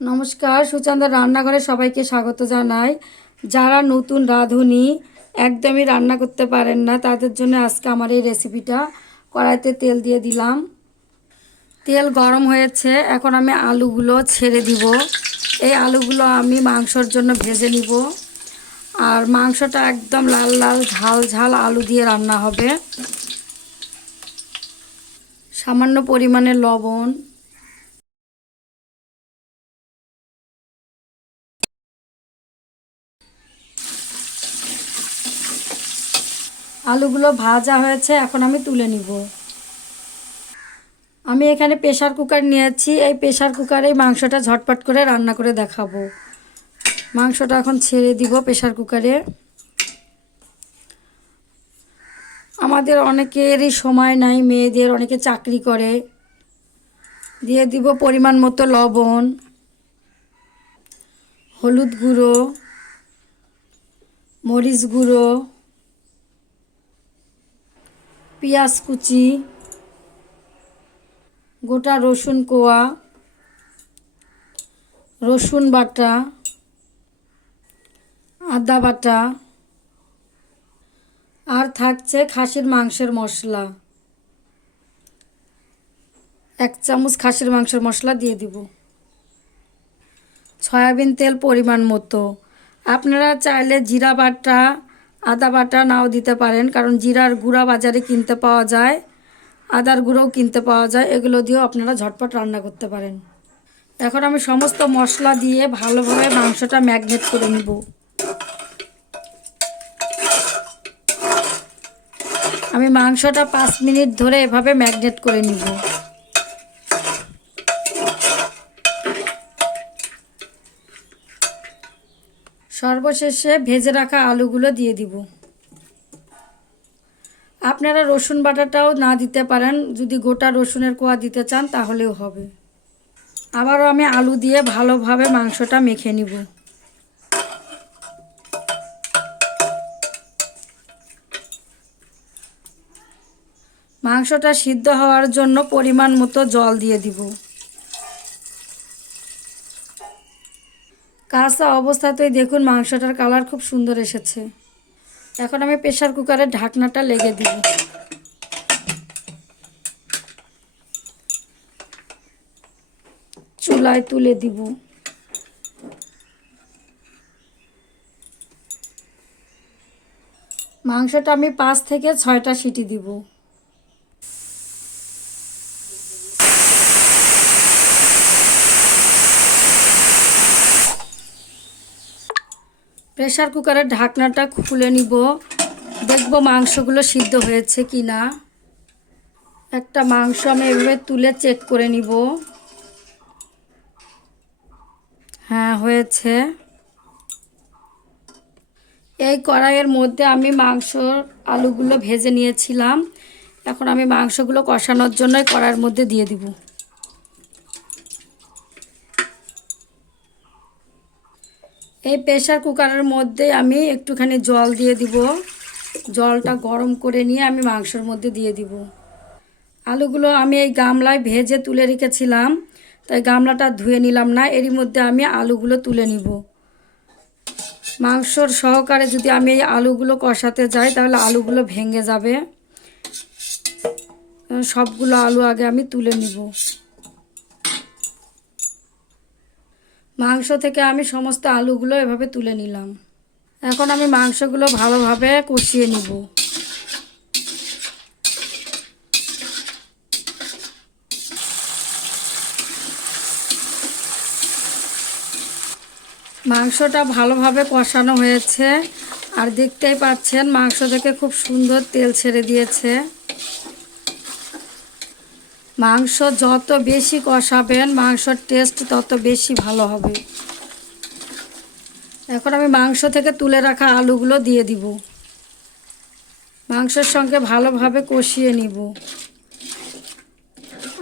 নমস্কার, সুচন্দার রান্নাঘরে সবাইকে স্বাগত জানাই। যারা নতুন রাঁধুনি একদমই রান্না করতে পারেন না তাদের জন্য আজকে আমার এই রেসিপিটা। কড়াইতে তেল দিয়ে দিলাম, তেল গরম হয়েছে। এখন আমি আলুগুলো ছেড়ে দিব। এই আলুগুলো আমি মাংসর জন্য ভেজে নিব। আর মাংসটা একদম লাল লাল ঝাল ঝাল আলু দিয়ে রান্না হবে। সামান্য পরিমাণে লবণ, আলুগুলো ভাজা হয়েছে, এখন আমি তুলে নিব। আমি এখানে প্রেসার কুকার নিয়েছি। এই প্রেসার কুকারেই মাংসটা ঝটপট করে রান্না করে দেখাবো। মাংসটা এখন ছেড়ে দিব প্রেসার কুকারে। আমাদের অনেকেরই সময় নাই, মেয়েদের অনেকে চাকরি করে। দিয়ে দিব পরিমাণ মতো লবণ, হলুদ গুঁড়ো, মরিচ গুঁড়ো, পেঁয়াজ কুচি, গোটা রসুন কোয়া, রসুন বাটা, আদা বাটা, আর থাকছে খাসির মাংসের মশলা। 1 চামচ খাসির মাংসের মশলা দিয়ে দিব। সয়াবিন তেল পরিমাণ মতো। আপনারা চাইলে জিরা বাটা, আদা বাটা নাও দিতে পারেন, কারণ জিরার গুঁড়া বাজারে কিনতে পাওয়া যায়, আদার গুঁড়োও কিনতে পাওয়া যায়। এগুলো দিয়েও আপনারা ঝটপট রান্না করতে পারেন। এখন আমি সমস্ত মশলা দিয়ে ভালোভাবে মাংসটা ম্যাগনেট করে নিব। আমি মাংসটা 5 মিনিট ধরে এভাবে ম্যাগনেট করে নিব। সর্বশেষে ভেজে রাখা আলুগুলো দিয়ে দিব। আপনারা রসুন বাটাটাও না দিতে পারেন, যদি গোটা রসুনের কোয়া দিতে চান তাহলেও হবে। আবারও আমি আলু দিয়ে ভালোভাবে মাংসটা মেখে নিব। মাংসটা সিদ্ধ হওয়ার জন্য পরিমাণ মতো জল দিয়ে দিব। কাঁচা অবস্থাতেই দেখুন মাংসটার কালার খুব সুন্দর এসেছে। এখন আমি প্রেসার কুকারের ঢাকনাটা লেগে দিব। চুলায় তুলে দিব। মাংসটা আমি 5 থেকে 6টা সিটি দিব। প্রেসার কুকারের ঢাকনাটা খুলে নিব, দেখব মাংসগুলো সিদ্ধ হয়েছে কি না। একটা মাংস আমি এভাবে তুলে চেক করে নিব। হ্যাঁ, হয়েছে। এই কড়াইয়ের মধ্যে আমি আলুগুলো ভেজে নিয়েছিলাম। এখন আমি মাংসগুলো কষানোর জন্য কড়াইয়ের মধ্যে দিয়ে দিব। এই প্রেসার কুকারের মধ্যে আমি একটুখানি জল দিয়ে দিব। জলটা গরম করে নিয়ে আমি মাংসের মধ্যে দিয়ে দিব। আলুগুলো আমি এই গামলায় ভেজে তুলে রেখেছিলাম, তাই গামলাটা ধুয়ে নিলাম না। এরই মধ্যে আমি আলুগুলো তুলে নিব। মাংসর সহকারে যদি আমি এই আলুগুলো কষাতে যাই তাহলে আলুগুলো ভেঙে যাবে। সবগুলো আলু আগে আমি তুলে নিব। মাংস থেকে আমি সমস্ত আলুগুলো এভাবে তুলে নিলাম। এখন আমি মাংসগুলো ভালোভাবে কষিয়ে নিব। মাংসটা ভালোভাবে কষানো হয়েছে, আর দেখতেই পাচ্ছেন মাংস থেকে খুব সুন্দর তেল ছেড়ে দিয়েছে। মাংস যত বেশি কষাবেন মাংসর টেস্ট তত বেশি ভালো হবে। এখন আমি মাংস থেকে তুলে রাখা আলুগুলো দিয়ে দিব। মাংসের সঙ্গে ভালোভাবে কষিয়ে নিব।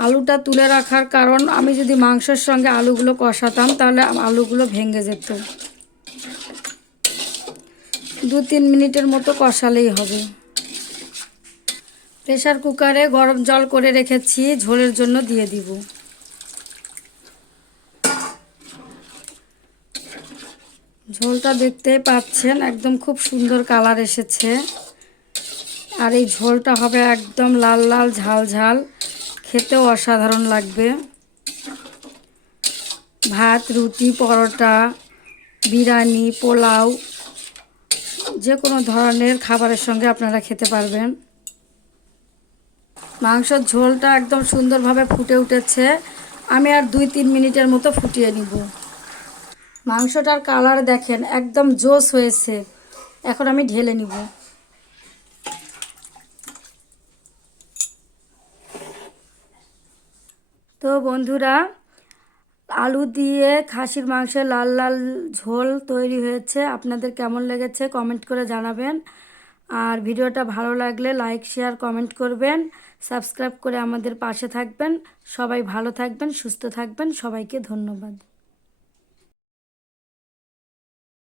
আলুটা তুলে রাখার কারণ, আমি যদি মাংসের সঙ্গে আলুগুলো কষাতাম তাহলে আলুগুলো ভেঙে যেত। 2-3 মিনিটের মতো কষালেই হবে। প্রেসার কুকারে গরম জল করে রেখেছি, ঝোলের জন্য দিয়ে দিব। ঝোলটা দেখতেই পাচ্ছেন, একদম খুব সুন্দর কালার এসেছে। আর এই ঝোলটা হবে একদম লাল লাল ঝাল ঝাল, খেতেও অসাধারণ লাগবে। ভাত, রুটি, পরোটা, বিরিয়ানি, পোলাও, যে কোনো ধরনের খাবারের সঙ্গে আপনারা খেতে পারবেন। মাংসের ঝোলটা একদম সুন্দরভাবে ফুটে উঠেছে। আমি আর 2-3 মিনিটের মতো ফুটিয়ে নিব। মাংসটার কালার দেখেন, একদম জোস হয়েছে। এখন আমি ঢেলে নিব। তো বন্ধুরা, আলু দিয়ে খাসির মাংসের লাল লাল ঝোল তৈরি হয়েছে। আপনাদের কেমন লেগেছে কমেন্ট করে জানাবেন। আর ভিডিওটা ভালো লাগলে লাইক, শেয়ার, কমেন্ট করবেন। সাবস্ক্রাইব করে আমাদের পাশে থাকবেন। সবাই ভালো থাকবেন, সুস্থ থাকবেন। সবাইকে ধন্যবাদ।